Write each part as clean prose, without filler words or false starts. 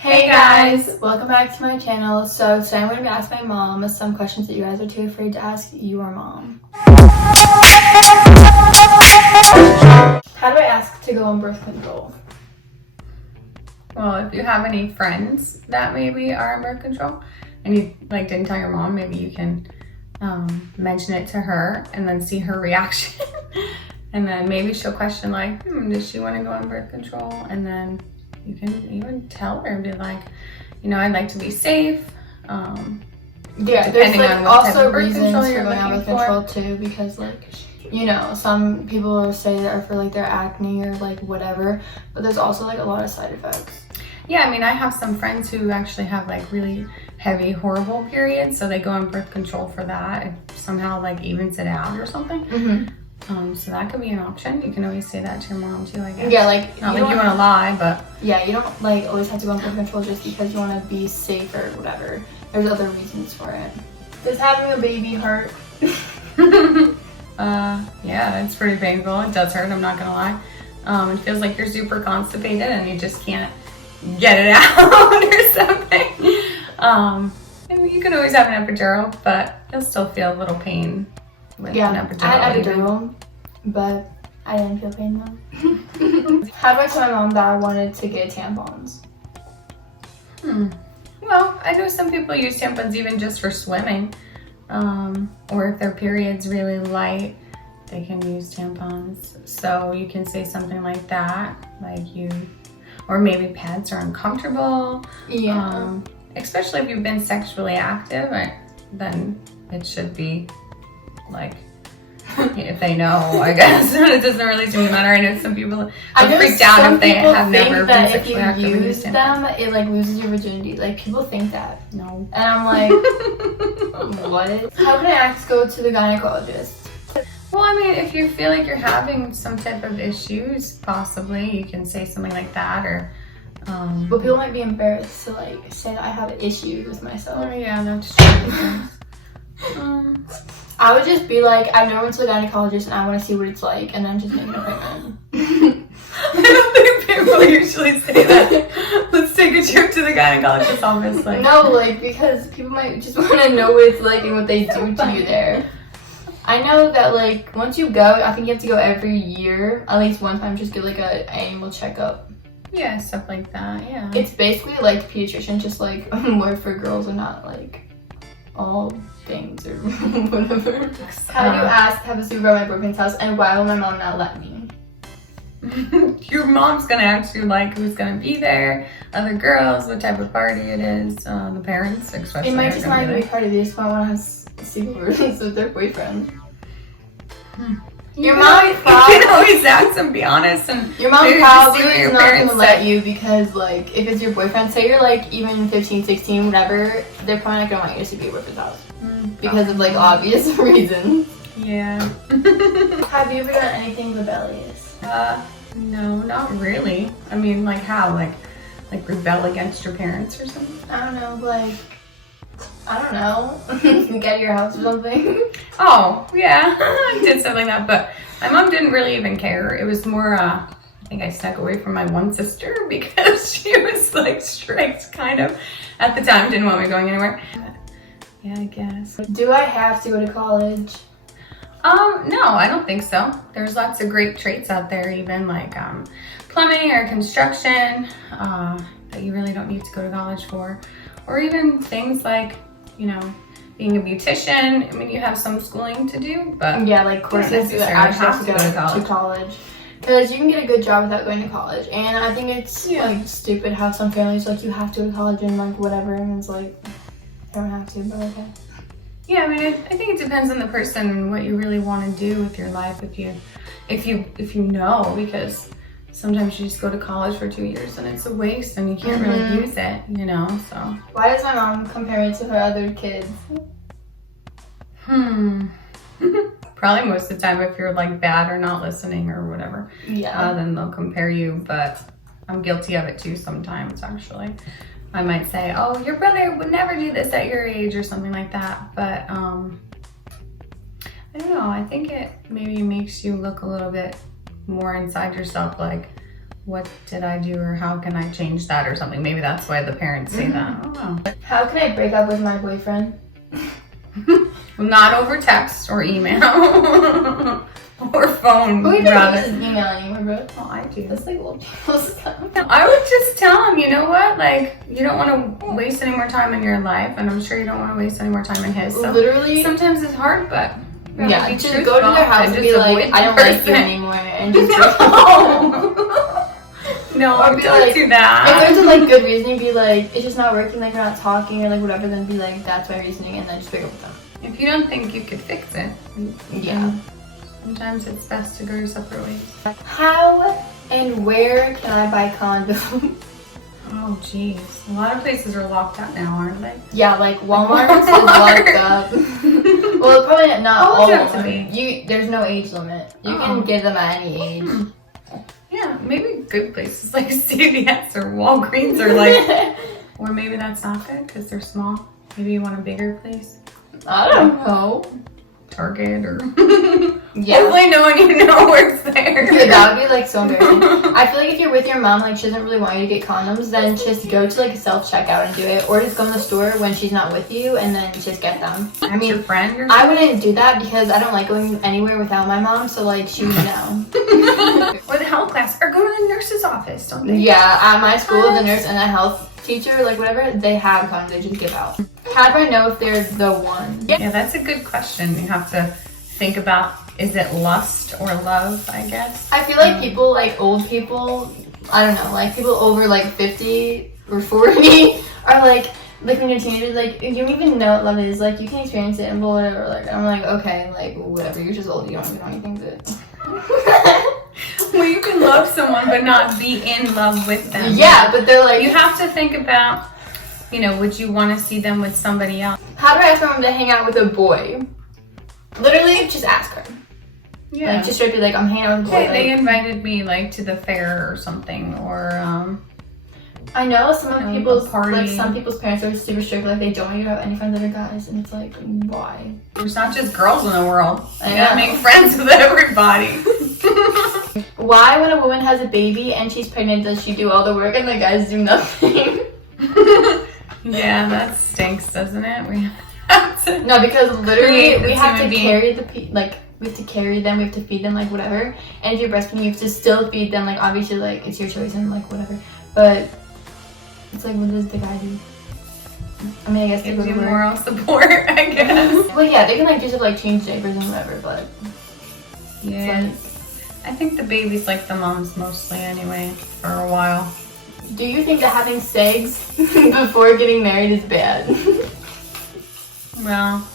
Hey guys, welcome back to my channel. So today I'm going to be asking my mom some questions that you guys are too afraid to ask your mom. How do I ask to go on birth control? Well, if you have any friends that maybe are on birth control and you didn't tell your mom, maybe you can mention it to her and then see her reaction. And then maybe she'll question does she want to go on birth control? And then you can even tell her and be like, I'd like to be safe. Yeah, there's also reasons for going on birth control too, because some people say that are for their acne or whatever, but there's also a lot of side effects. Yeah, I have some friends who actually have really heavy, horrible periods, so they go on birth control for that. It somehow evens it out or something. Mm-hmm. So that could be an option. You can always say that to your mom too, I guess. Yeah, not you want to lie, but yeah, you don't always have to go on birth control just because you want to be safe or whatever. There's other reasons for it. Does having a baby hurt? Yeah, it's pretty painful. It does hurt, I'm not gonna lie. It feels like you're super constipated and you just can't get it out or something. And you can always have an epidural, but you'll still feel a little pain with an epidural. I had epidural, but I didn't feel pain though. How do I tell my mom that I wanted to get tampons? Well, I know some people use tampons even just for swimming. Or if their period's really light, they can use tampons. So you can say something like that, or maybe pads are uncomfortable. Yeah. Especially if you've been sexually active, then it should be if they know, I guess. It doesn't really seem to matter. I know some people are freaked out if they have never been sexually active. If you use them, it loses your virginity. People think that. No. And I'm like, what? How can I ask to go to the gynecologist? Well, if you feel like you're having some type of issues, possibly you can say something like that, or but people might be embarrassed to say that I have an issue with myself. Oh yeah, that's true. I would just be I've never went to the gynecologist and I want to see what it's like, and then just make an appointment. I don't think people usually say that. Let's take a trip to the gynecologist's office. No, because people might just want to know what it's like and what they do to you there. I know that once you go, I think you have to go every year, at least one time, just get an annual checkup. Yeah, stuff like that, yeah. It's basically like pediatrician, just more for girls and not all things or whatever. How do you ask to have a sleepover at my boyfriend's house, and why will my mom not let me? Your mom's gonna ask you who's gonna be there, other girls, what type of party it is, the parents especially. It might just not even be a party, they just might want to have sleepovers with their boyfriend. Your mom probably, you can always ask and be honest, and your mom probably is not going to let you because if it's your boyfriend, say you're even 15, 16, whatever, they're probably not going to want you to be at boyfriend's house because of obvious reasons. Yeah. Have you ever done anything rebellious? No, not really. How? Rebel against your parents or something? I don't know, get out of your house or something. Oh, yeah, I did something like that, but my mom didn't really even care. It was more, I think I snuck away from my one sister because she was strict, kind of, at the time, didn't want me going anywhere. But, yeah, I guess. Do I have to go to college? No, I don't think so. There's lots of great traits out there, even plumbing or construction, that you really don't need to go to college for. Or even things being a beautician. You have some schooling to do, but courses that actually have to go to college. Because you can get a good job without going to college, and I think it's stupid how some families you have to go to college and whatever, and it's I don't have to, but okay. Yeah, I think it depends on the person and what you really want to do with your life. If you know, because sometimes you just go to college for 2 years and it's a waste and you can't really use it, so. Why does my mom compare me to her other kids? Probably most of the time if you're bad or not listening or whatever. Yeah. Then they'll compare you, but I'm guilty of it too sometimes, actually. I might say, oh, your brother would never do this at your age or something like that, but I don't know, I think it maybe makes you look a little bit more inside yourself what did I do or how can I change that or something. Maybe that's why the parents say that. I don't know. How can I break up with my boyfriend? Not over text or email or phone. Who even uses email anymore, bro? Oh, I do. That's like old people stuff. I would just tell him, you know what? Like, you don't want to waste any more time in your life, and I'm sure you don't want to waste any more time in his. So literally, sometimes it's hard, but yeah, just go to their house and be like, I don't like you anymore, and just break up. No, or don't like, do that. If there's a like good reasoning, be like, it's just not working, like we're not talking or like whatever, then be like, that's my reasoning, and then just break up with them. If you don't think you could fix it, yeah. Sometimes it's best to go your separate ways. How and where can I buy condoms? Oh jeez, a lot of places are locked up now, aren't they? Yeah, like Walmart is locked up. Well, probably not all of them. There's no age limit. You can get them at any age. Yeah, maybe good places like CVS or Walgreens or like, or maybe that's not good because they're small. Maybe you want a bigger place. I don't know. Target or yeah. Hopefully no one you know works there. Yeah, that would be like so embarrassing. I feel like if you're with your mom, like she doesn't really want you to get condoms, then just go to like a self-checkout and do it, or just go in the store when she's not with you and then just get them. I mean, your friend or I wouldn't do that because I don't like going anywhere without my mom, so like she would know. Or the health class, or go to the nurse's office, don't they? Yeah, at my school, the nurse and the health teacher, like whatever, they have condoms, they just give out. How do I know if they're the one? Yeah, that's a good question. You have to think about, is it lust or love, I guess? I feel like people, like old people, I don't know, like people over like 50 or 40 are like when you're teenagers, like you don't even know what love is, like you can experience it and whatever, like I'm like, okay, like whatever, you're just old, you don't even know anything good. Well, you can love someone but not be in love with them. Yeah, but they're like, you have to think about, you know, would you want to see them with somebody else? How do I ask my mom to hang out with a boy? Literally, just ask her. Yeah. Like, just straight be like, I'm hanging out with a boy. Hey, they invited me like to the fair or something, or I know some people's parents are super strict, like they don't want you to have any friends that are guys, and it's like, why? There's not just girls in the world. You gotta make friends with everybody. Why, when a woman has a baby and she's pregnant, does she do all the work and the guys do nothing? Yeah, that stinks, doesn't it? We have to. No, because literally we have to carry we have to carry them, we have to feed them, like whatever. And if you're breastfeeding, you have to still feed them, like obviously, like it's your choice and like whatever. But it's like, what does the guy do? I mean, I guess they give you moral support, I guess. Well, yeah, they can like do stuff like change diapers and whatever, but yeah, like, I think the baby's like the moms mostly anyway for a while. Do you think that having sex before getting married is bad? Well,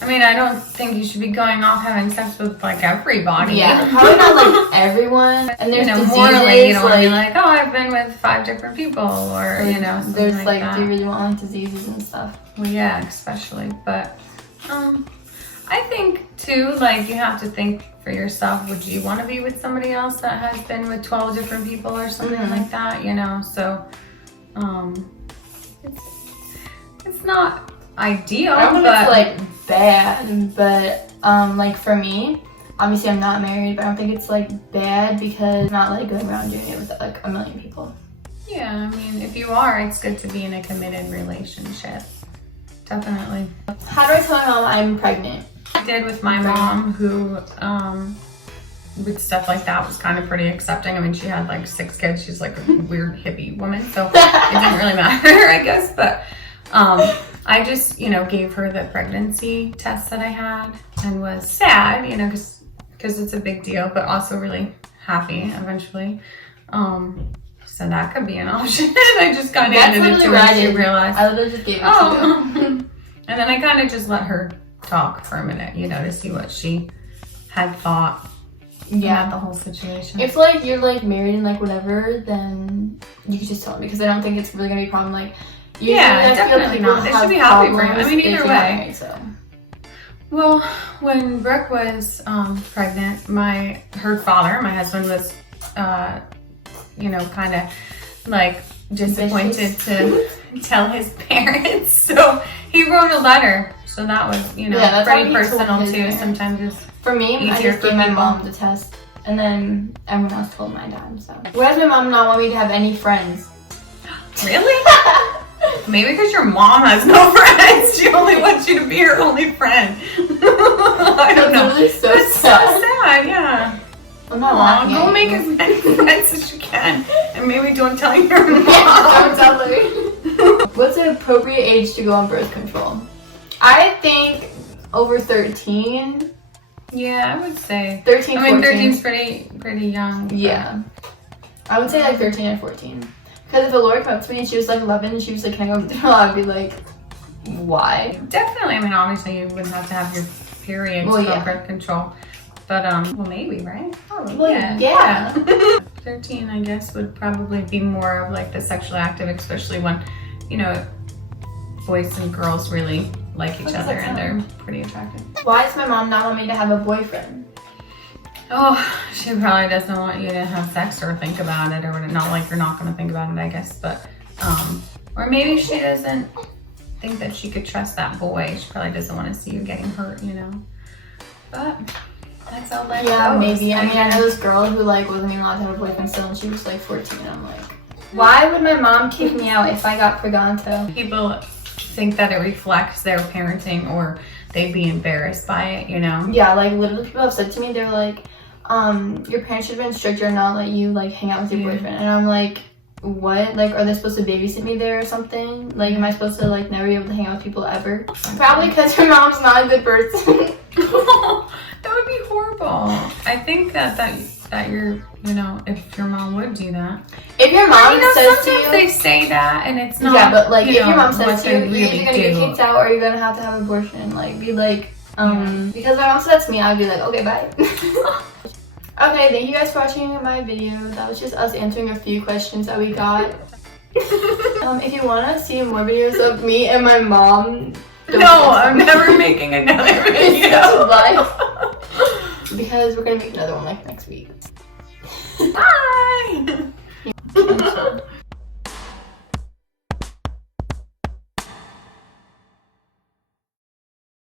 I mean, I don't think you should be going off having sex with like everybody. Yeah, probably not like everyone. And there's morally, you don't want to be like, oh, I've been with 5 different people, or like, you know, there's like that. Do you really want like diseases and stuff? Well, yeah, especially, but I think too, like you have to think for yourself. Would you want to be with somebody else that has been with 12 different people or something like that? You know, so it's not ideal, I don't think but it's like bad, but like for me, obviously I'm not married, but I don't think it's like bad because I'm not like going around doing it with like a million people. Yeah, I mean, if you are, it's good to be in a committed relationship. Definitely. How do I tell my mom I'm pregnant? I did with my mom, who with stuff like that was kind of pretty accepting. I mean, she had like 6 kids. She's like a weird hippie woman, so it didn't really matter, I guess. But I just, you know, gave her the pregnancy test that I had and was sad, you know, because it's a big deal, but also really happy eventually. So that could be an option. I just kind of handed it to her and she realized. I literally just gave it to you. And then I kind of just let her talk for a minute, you know, to see what she had thought about the whole situation. If like you're like married and like whatever, then you can just tell me, because I don't think it's really gonna be a problem. Like, yeah, definitely not. They should be happy for you. I mean, either way. Married, so. Well, when Brooke was pregnant, her father, my husband, was you know, kind of like disappointed to tell his parents, so he wrote a letter. So that was, you know, pretty personal too. Sometimes it's for me, I just gave my mom the test And then everyone else told my dad, so. Why does my mom not want me to have any friends? Really? Maybe because your mom has no friends. She only wants you to be her only friend. I don't know. Really so That's sad. so sad, yeah. I'm not laughing Go at make you. as many friends as you can. And maybe don't tell your mom. Yeah, don't tell her. What's an appropriate age to go on birth control? I think over 13. Yeah, I would say 13, 14. 13's pretty young. Yeah. I would say like 13 and 14. Because if a lawyer came up to me and she was like 11 and she was like, can I go on birth control? I'd be like, why? Definitely. I mean, obviously you wouldn't have to have your period to go on birth control. But, well, maybe, right? Oh, well, yeah. 13, I guess, would probably be more of like the sexually active, especially when, you know, boys and girls really like each other and they're pretty attractive. Why does my mom not want me to have a boyfriend? Oh, she probably doesn't want you to have sex or think about it, or not like you're not going to think about it, I guess. But, or maybe she doesn't think that she could trust that boy. She probably doesn't want to see you getting hurt, you know. But that's all life goes. Maybe. I mean, I know this girl who like wasn't even allowed to have a boyfriend still, and she was like 14. And I'm like, why would my mom kick me out if I got pregante? People think that it reflects their parenting, or they'd be embarrassed by it, you know? Yeah, like literally people have said to me, they're like, your parents should have been stricter and not let you like hang out with your boyfriend. And I'm like, what? Like, are they supposed to babysit me there or something? Like, am I supposed to like never be able to hang out with people ever? Probably because your mom's not a good person. That would be horrible. I think that you're, you know, if your mom would do that. If your mom says to you, sometimes they say that and it's not. Yeah, but like if know, your mom says to you, really you're either gonna get kicked out or you're gonna have to have an abortion. Like, be like, because my mom said that to me, I'd be like, okay, bye. Okay, thank you guys for watching my video. That was just us answering a few questions that we got. If you want to see more videos of me and my mom, no, I'm never making another video. Because we're gonna make another one like next week. Bye.